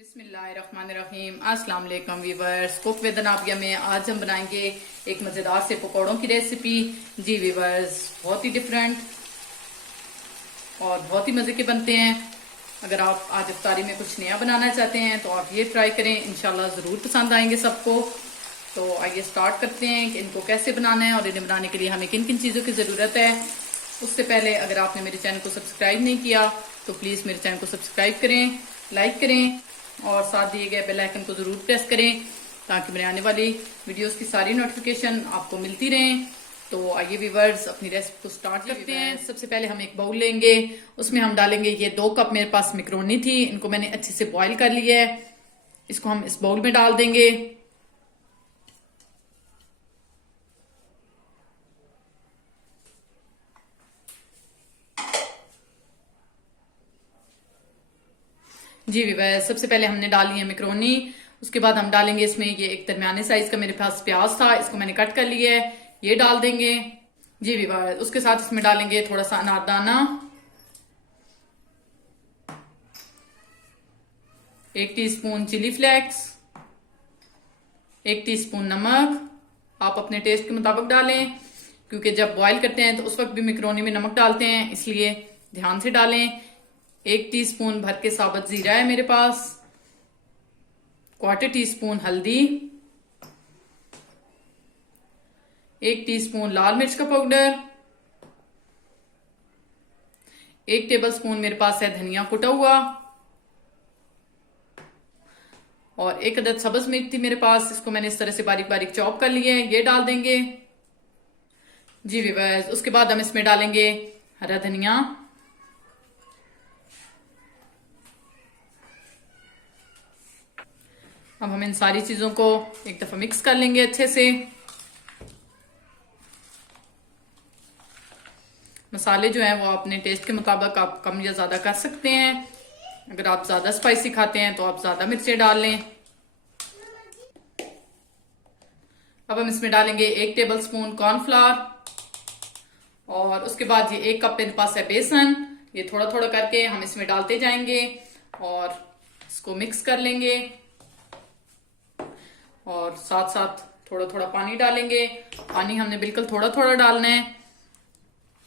बिस्मिल्लाहिर्रहमानिर्रहीम। अस्सलाम वालेकुम वीवर्स, कुक विद नाबिया में आज हम बनाएंगे एक मजेदार से पकौड़ों की रेसिपी। जी वीवर्स, बहुत ही डिफरेंट और बहुत ही मजे के बनते हैं। अगर आप आज इफ्तारी में कुछ नया बनाना चाहते हैं तो आप ये ट्राई करें, इंशाल्लाह जरूर पसंद आएंगे सबको। तो आइए स्टार्ट करते हैं कि इनको कैसे बनाना है और इन्हें बनाने के लिए हमें किन किन चीजों की जरूरत है। उससे पहले अगर आपने मेरे चैनल को सब्सक्राइब नहीं किया तो प्लीज मेरे चैनल को सब्सक्राइब करें, लाइक करें और साथ दिए गए बेल आइकन को जरूर प्रेस करें ताकि मेरे आने वाली वीडियोस की सारी नोटिफिकेशन आपको मिलती रहें। तो आइए व्यूअर्स, अपनी रेसिपी को स्टार्ट करते हैं। सबसे पहले हम एक बाउल लेंगे, उसमें हम डालेंगे ये 2 कप मेरे पास मैक्रोनी थी, इनको मैंने अच्छे से बॉईल कर लिया है। इसको हम इस बाउल में डाल देंगे। जी व्यूअर्स, सबसे पहले हमने डाली है मैक्रोनी। उसके बाद हम डालेंगे इसमें ये एक दरमियाने साइज का मेरे पास प्याज था, इसको मैंने कट कर लिया है, ये डाल देंगे। जी व्यूअर्स, उसके साथ इसमें डालेंगे थोड़ा सा अनारदाना, 1 टीस्पून चिली फ्लेक्स, 1 टीस्पून नमक। आप अपने टेस्ट के मुताबिक डालें क्योंकि जब बॉईल करते हैं तो उस वक्त भी मैक्रोनी में नमक डालते हैं, इसलिए ध्यान से डालें। 1 टीस्पून भर के साबुत जीरा है मेरे पास, 1/4 टीस्पून हल्दी, 1 टीस्पून लाल मिर्च का पाउडर, 1 टेबलस्पून मेरे पास है धनिया कुटा हुआ और 1 अदद सब्ज मिर्च थी मेरे पास, इसको मैंने इस तरह से बारीक बारीक चॉप कर लिए है, ये डाल देंगे। जी व्यूअर्स, उसके बाद हम इसमें डालेंगे हरा धनिया, अब हम इन सारी चीजों को एक दफा मिक्स कर लेंगे अच्छे से। मसाले जो हैं वो अपने टेस्ट के मुताबिक आप कम या ज्यादा कर सकते हैं। अगर आप ज्यादा स्पाइसी खाते हैं तो आप ज्यादा मिर्चें डाल लें। अब हम इसमें डालेंगे 1 टेबलस्पून कॉर्नफ्लावर और उसके बाद ये 1 कप मेरे पास है बेसन। ये थोड़ा थोड़ा करके हम इसमें डालते जाएंगे और इसको मिक्स कर लेंगे और साथ साथ थोड़ा थोड़ा पानी डालेंगे। पानी हमने बिल्कुल थोड़ा थोड़ा डालना है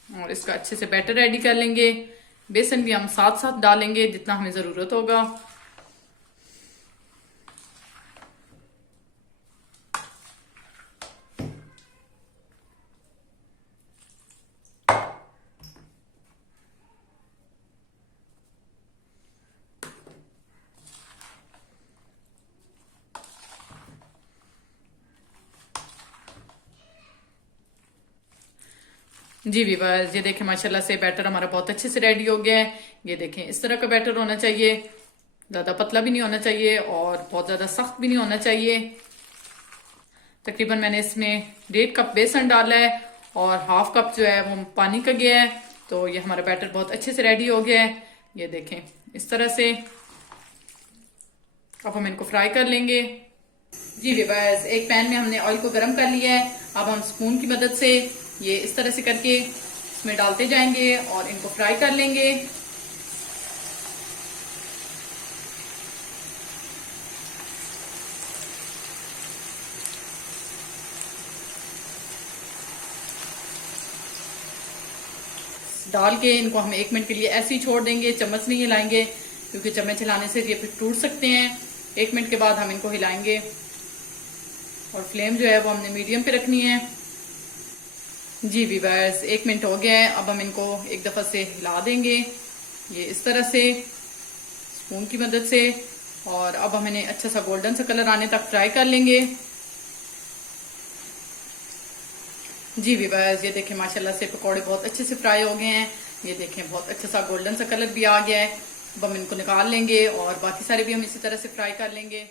और इसका अच्छे से बैटर रेडी कर लेंगे। बेसन भी हम साथ साथ डालेंगे जितना हमें जरूरत होगा। जी व्यूअर्स, ये देखें माशाल्लाह से बैटर हमारा बहुत अच्छे से रेडी हो गया है। ये देखें इस तरह का बैटर होना चाहिए, ज्यादा पतला भी नहीं होना चाहिए और बहुत ज्यादा सख्त भी नहीं होना चाहिए। तकरीबन मैंने इसमें 1.5 कप बेसन डाला है और 1/2 कप जो है वो पानी का गया है। तो ये हमारा बैटर बहुत अच्छे से रेडी हो गया है। ये देखें इस तरह से। अब हम इनको फ्राई कर लेंगे। जी व्यूअर्स, एक पैन में हमने ऑयल को गर्म कर लिया है। अब हम स्पून की मदद से ये इस तरह से करके इसमें डालते जाएंगे और इनको फ्राई कर लेंगे। डाल के इनको हम 1 मिनट के लिए ऐसे ही छोड़ देंगे, चम्मच नहीं हिलाएंगे क्योंकि चम्मच हिलाने से ये फिर टूट सकते हैं। 1 मिनट के बाद हम इनको हिलाएंगे और फ्लेम जो है वो हमने मीडियम पे रखनी है। जी व्यूअर्स, 1 मिनट हो गया है। अब हम इनको एक दफा से हिला देंगे ये इस तरह से स्पून की मदद से और अब हम इन्हें अच्छा सा गोल्डन सा कलर आने तक फ्राई कर लेंगे। जी व्यूअर्स, ये देखें माशाल्लाह से पकौड़े बहुत अच्छे से फ्राई हो गए हैं। ये देखें बहुत अच्छा सा गोल्डन सा कलर भी आ गया है। अब हम इनको निकाल लेंगे और बाकी सारे भी हम इसी तरह से फ्राई कर लेंगे।